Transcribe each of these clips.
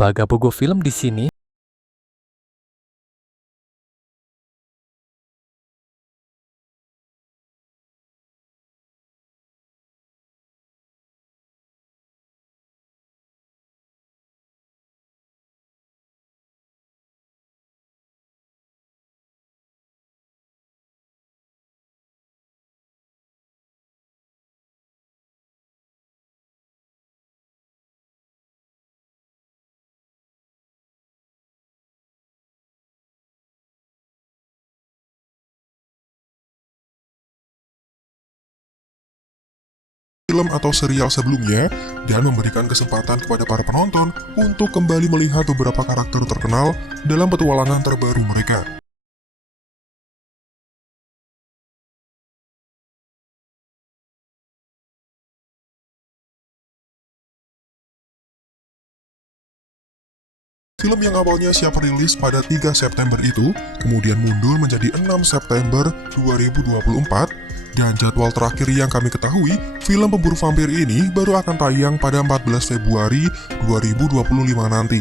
Bagabogo Film di sini. Film atau serial sebelumnya dan memberikan kesempatan kepada para penonton untuk kembali melihat beberapa karakter terkenal dalam petualangan terbaru mereka. Film yang awalnya siap rilis pada 3 September itu, kemudian mundur menjadi 6 September 2024, dan jadwal terakhir yang kami ketahui, film pemburu vampir ini baru akan tayang pada 14 Februari 2025 nanti.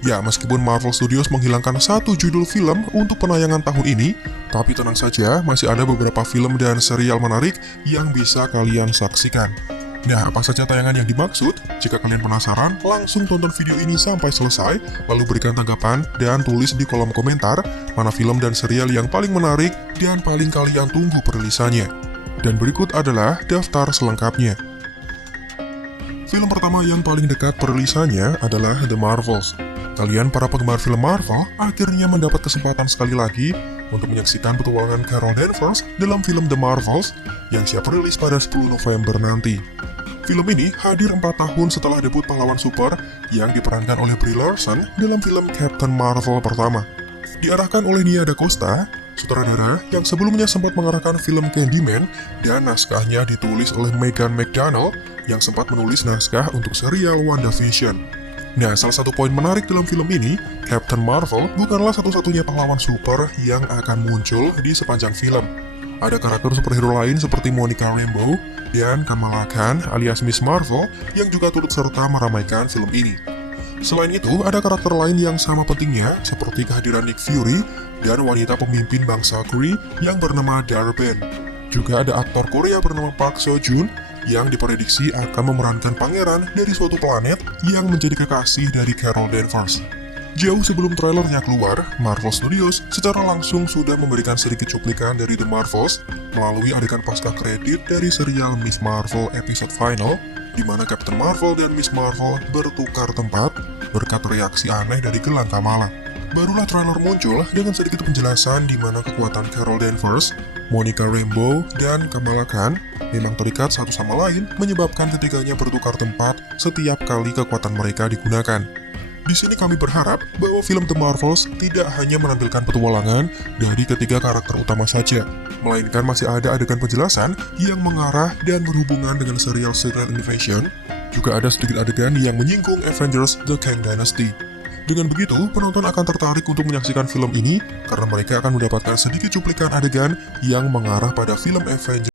Ya, meskipun Marvel Studios menghilangkan satu judul film untuk penayangan tahun ini, tapi tenang saja, masih ada beberapa film dan serial menarik yang bisa kalian saksikan. Nah, apa saja tayangan yang dimaksud? Jika kalian penasaran, langsung tonton video ini sampai selesai, lalu berikan tanggapan dan tulis di kolom komentar mana film dan serial yang paling menarik dan paling kalian tunggu perilisannya. Dan berikut adalah daftar selengkapnya. Film pertama yang paling dekat perilisannya adalah The Marvels. Kalian para penggemar film Marvel akhirnya mendapat kesempatan sekali lagi untuk menyaksikan petualangan Carol Danvers dalam film The Marvels yang siap rilis pada 10 November nanti. Film ini hadir 4 tahun setelah debut pahlawan super yang diperankan oleh Brie Larson dalam film Captain Marvel pertama. Diarahkan oleh Nia Da Costa, sutradara yang sebelumnya sempat mengarahkan film Candyman, dan naskahnya ditulis oleh Megan McDonnell yang sempat menulis naskah untuk serial WandaVision. Nah, salah satu poin menarik dalam film ini, Captain Marvel bukanlah satu-satunya pahlawan super yang akan muncul di sepanjang film. Ada karakter superhero lain seperti Monica Rambeau dan Kamala Khan alias Miss Marvel yang juga turut serta meramaikan film ini. Selain itu, ada karakter lain yang sama pentingnya seperti kehadiran Nick Fury dan wanita pemimpin bangsa Kree yang bernama Dar-Ben. Juga ada aktor Korea bernama Park Seo-joon yang diprediksi akan memerankan pangeran dari suatu planet yang menjadi kekasih dari Carol Danvers. Jauh sebelum trailernya keluar, Marvel Studios secara langsung sudah memberikan sedikit cuplikan dari The Marvels melalui adegan pasca kredit dari serial Miss Marvel episode final, di mana Captain Marvel dan Miss Marvel bertukar tempat berkat reaksi aneh dari gelang Kamala. Barulah trailer muncul dengan sedikit penjelasan di mana kekuatan Carol Danvers, Monica Rambeau, dan Kamala Khan memang terikat satu sama lain, menyebabkan ketiganya bertukar tempat setiap kali kekuatan mereka digunakan. Di sini kami berharap bahwa film The Marvels tidak hanya menampilkan petualangan dari ketiga karakter utama saja, melainkan masih ada adegan penjelasan yang mengarah dan berhubungan dengan serial Secret Invasion. Juga ada sedikit adegan yang menyinggung Avengers The Kang Dynasty. Dengan begitu, penonton akan tertarik untuk menyaksikan film ini karena mereka akan mendapatkan sedikit cuplikan adegan yang mengarah pada film Avengers.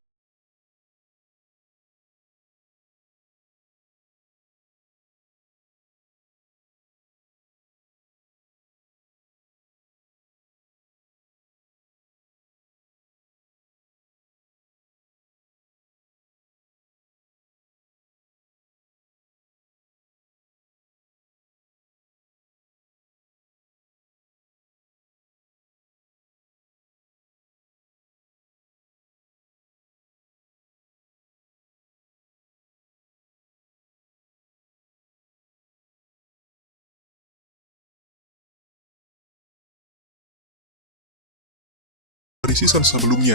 Dari season sebelumnya.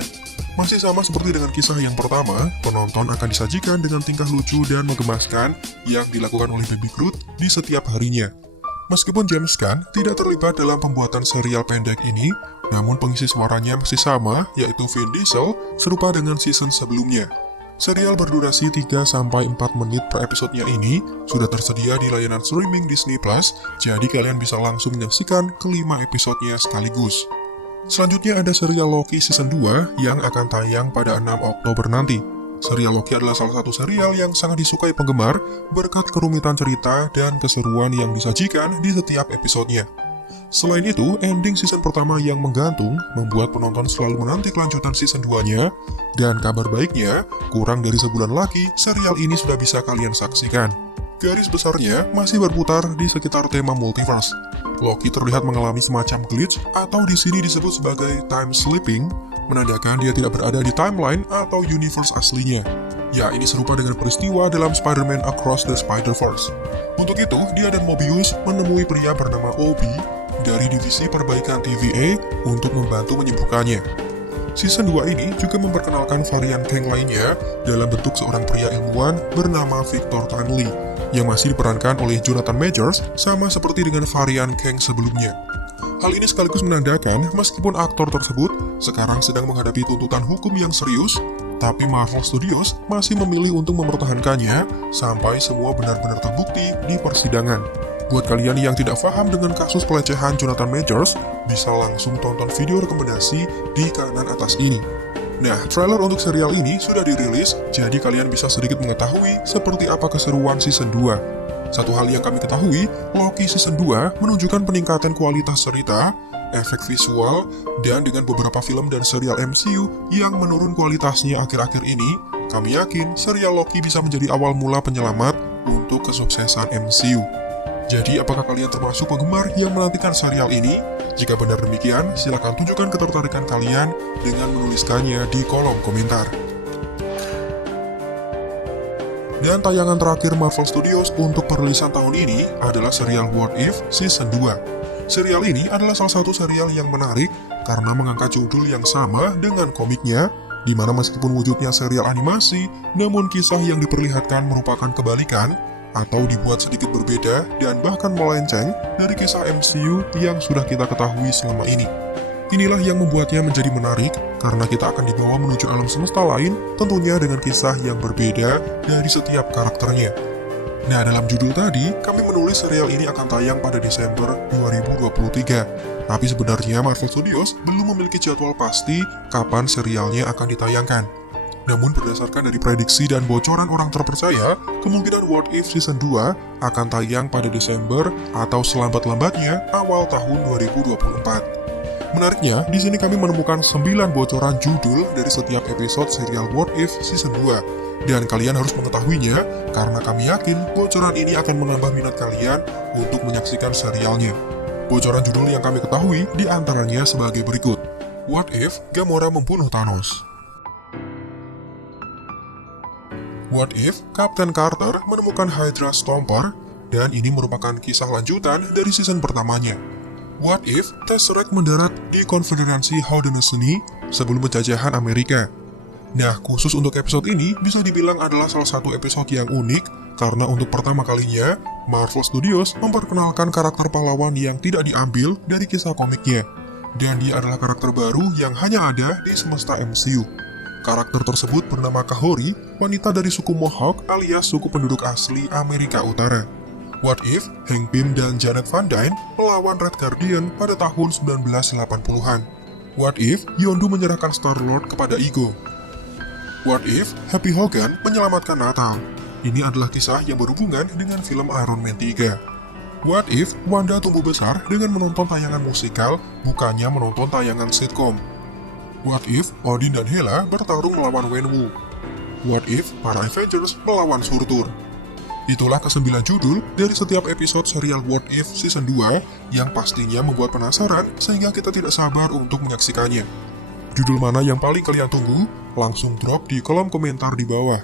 Masih sama seperti dengan kisah yang pertama, penonton akan disajikan dengan tingkah lucu dan menggemaskan yang dilakukan oleh Baby Groot di setiap harinya. Meskipun James Gunn tidak terlibat dalam pembuatan serial pendek ini, namun pengisi suaranya masih sama, yaitu Vin Diesel, serupa dengan season sebelumnya. Serial berdurasi 3-4 menit per episodenya ini sudah tersedia di layanan streaming Disney+, jadi kalian bisa langsung menyaksikan kelima episodenya sekaligus. Selanjutnya ada serial Loki season 2 yang akan tayang pada 6 Oktober nanti. Serial Loki adalah salah satu serial yang sangat disukai penggemar berkat kerumitan cerita dan keseruan yang disajikan di setiap episodenya. Selain itu, ending season pertama yang menggantung membuat penonton selalu menanti kelanjutan season 2-nya, dan kabar baiknya, kurang dari sebulan lagi, serial ini sudah bisa kalian saksikan. Garis besarnya masih berputar di sekitar tema multiverse. Loki terlihat mengalami semacam glitch atau di sini disebut sebagai time slipping, menandakan dia tidak berada di timeline atau universe aslinya. Ya, ini serupa dengan peristiwa dalam Spider-Man Across the Spider-Verse. Untuk itu, dia dan Mobius menemui pria bernama Obi dari divisi perbaikan TVA untuk membantu menyembuhkannya. Season 2 ini juga memperkenalkan varian Kang lainnya dalam bentuk seorang pria ilmuwan bernama Victor Timely, yang masih diperankan oleh Jonathan Majors sama seperti dengan varian Kang sebelumnya. Hal ini sekaligus menandakan meskipun aktor tersebut sekarang sedang menghadapi tuntutan hukum yang serius, tapi Marvel Studios masih memilih untuk mempertahankannya sampai semua benar-benar terbukti di persidangan. Buat kalian yang tidak paham dengan kasus pelecehan Jonathan Majors, bisa langsung tonton video rekomendasi di kanan atas ini. Nah, trailer untuk serial ini sudah dirilis, jadi kalian bisa sedikit mengetahui seperti apa keseruan season 2. Satu hal yang kami ketahui, Loki season 2 menunjukkan peningkatan kualitas cerita, efek visual, dan dengan beberapa film dan serial MCU yang menurun kualitasnya akhir-akhir ini, kami yakin serial Loki bisa menjadi awal mula penyelamat untuk kesuksesan MCU. Jadi, apakah kalian termasuk penggemar yang menantikan serial ini? Jika benar demikian, silakan tunjukkan ketertarikan kalian dengan menuliskannya di kolom komentar. Dan tayangan terakhir Marvel Studios untuk perilisan tahun ini adalah serial What If Season 2. Serial ini adalah salah satu serial yang menarik karena mengangkat judul yang sama dengan komiknya, di mana meskipun wujudnya serial animasi, namun kisah yang diperlihatkan merupakan kebalikan atau dibuat sedikit berbeda dan bahkan melenceng dari kisah MCU yang sudah kita ketahui selama ini. Inilah yang membuatnya menjadi menarik, karena kita akan dibawa menuju alam semesta lain, tentunya dengan kisah yang berbeda dari setiap karakternya. Nah, dalam judul tadi, kami menulis serial ini akan tayang pada Desember 2023. Tapi sebenarnya Marvel Studios belum memiliki jadwal pasti kapan serialnya akan ditayangkan. Namun berdasarkan dari prediksi dan bocoran orang terpercaya, kemungkinan What If Season 2 akan tayang pada Desember atau selambat-lambatnya awal tahun 2024. Menariknya, di sini kami menemukan 9 bocoran judul dari setiap episode serial What If Season 2. Dan kalian harus mengetahuinya, karena kami yakin bocoran ini akan menambah minat kalian untuk menyaksikan serialnya. Bocoran judul yang kami ketahui diantaranya sebagai berikut. What If Gamora membunuh Thanos? What If Captain Carter menemukan Hydra Stomper? Dan ini merupakan kisah lanjutan dari season pertamanya. What If Tesseract mendarat di Konfederasi Haudenosaunee sebelum penjajahan Amerika? Nah, khusus untuk episode ini bisa dibilang adalah salah satu episode yang unik karena untuk pertama kalinya Marvel Studios memperkenalkan karakter pahlawan yang tidak diambil dari kisah komiknya, dan dia adalah karakter baru yang hanya ada di semesta MCU. Karakter tersebut bernama Kahori, wanita dari suku Mohawk alias suku penduduk asli Amerika Utara. What If Hank Pym dan Janet Van Dyne melawan Red Guardian pada tahun 1980-an? What If Yondu menyerahkan Star-Lord kepada Ego? What If Happy Hogan menyelamatkan Natal? Ini adalah kisah yang berhubungan dengan film Iron Man 3. What If Wanda tumbuh besar dengan menonton tayangan musikal, bukannya menonton tayangan sitcom? What If Odin dan Hela bertarung melawan Wenwu? What If para Avengers melawan Surtur? Itulah ke-9 judul dari setiap episode serial What If Season 2 yang pastinya membuat penasaran sehingga kita tidak sabar untuk menyaksikannya. Judul mana yang paling kalian tunggu? Langsung drop di kolom komentar di bawah.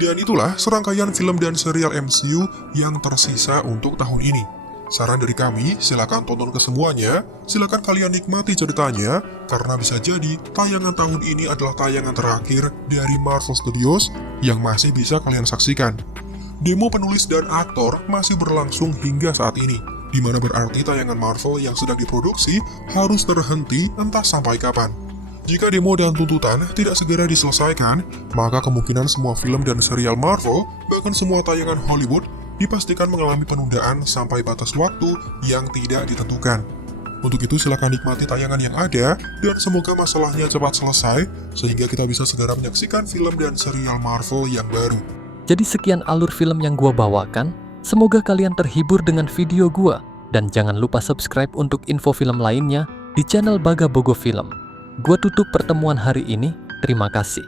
Dan itulah serangkaian film dan serial MCU yang tersisa untuk tahun ini. Saran dari kami, silakan tonton kesemuanya, silakan kalian nikmati ceritanya, karena bisa jadi tayangan tahun ini adalah tayangan terakhir dari Marvel Studios yang masih bisa kalian saksikan. Demo penulis dan aktor masih berlangsung hingga saat ini, di mana berarti tayangan Marvel yang sedang diproduksi harus terhenti entah sampai kapan. Jika demo dan tuntutan tidak segera diselesaikan, maka kemungkinan semua film dan serial Marvel, bahkan semua tayangan Hollywood, dipastikan mengalami penundaan sampai batas waktu yang tidak ditentukan. Untuk itu silahkan nikmati tayangan yang ada, dan semoga masalahnya cepat selesai, sehingga kita bisa segera menyaksikan film dan serial Marvel yang baru. Jadi sekian alur film yang gua bawakan, semoga kalian terhibur dengan video gua, dan jangan lupa subscribe untuk info film lainnya di channel Baga Bogo Film. Gua tutup pertemuan hari ini, terima kasih.